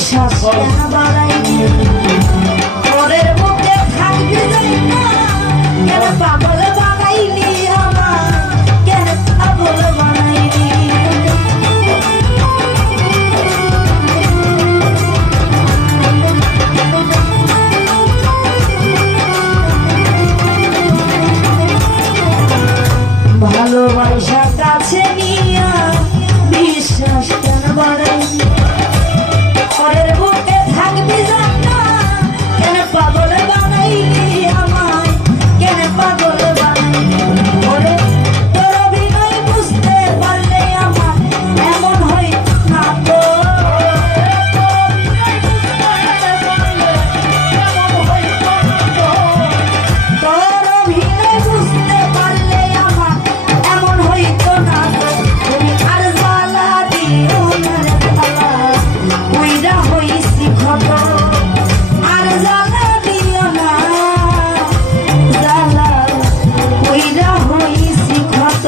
বিশ্বাস বাড়াইনি পরের বুকে থাকতে যাই না কেন পাগল বানাইনি আমার কেন পাগল বানাইনি ভালোবাসা কাছে নিয়া বিশ্বাস কেন বাড়াইনি পরের বুকে থাকবি জানা কেন পাগল বানাইনি আমায় কেন পাগল বানাইনি ওরে তোর অভিনয় বুঝতে পারলে আমার এমন হয় না তো তোর অভিনয় বুঝতে পারলে আমার এমন হইতো না তো তুমি আর জ্বালা দিও না রে জ্বালা উইরা হইছি ক্ষত আর জ্বালা দিও না জ্বালা উইরা হইছি ক্ষত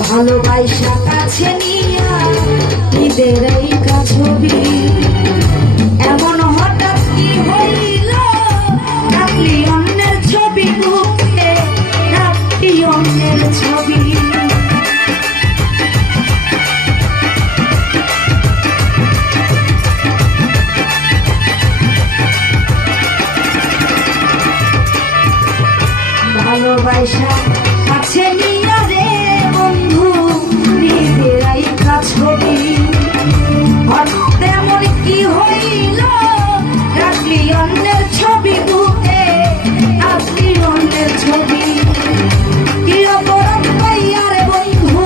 ভালোবাসা কাছে নিয়া ঈদের এই ছবি এমন হঠাৎ কি হইল রাখলি অন্যের ছবি বুকে রাখলি অন্যের ছবি ভালোবাসা কাছে নিয়া রে বন্ধু নিজের এই ছবি তেমন কি হইল রাখলি অন্যের ছবি বুকে রাখলি অন্যের ছবি কি অপরাধ পাইয়া রে বন্ধু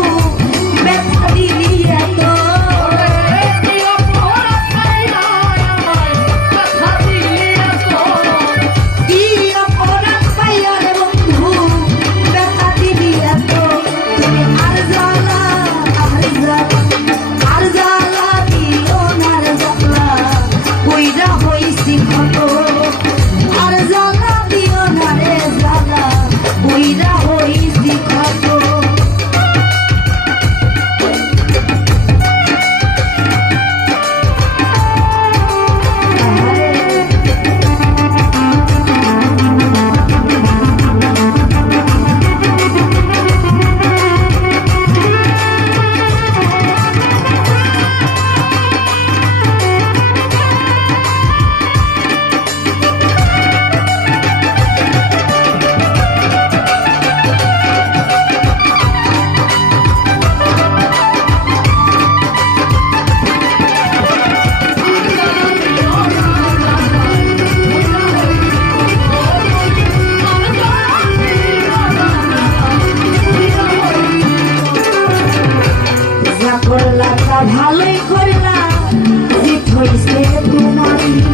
ব্যথা দিলি এত কি অপরাধ পাইয়া রে বন্ধু ব্যথা দিলি এত তুমি আর জ্বালা আর জ্বালা দিও না রে জ্বালা কইরা হইছি ক্ষত আর জ্বালা দিও না রে জ্বালা কইরা হইছি ক্ষত ভালোই করলা জিত হইছে তোমারই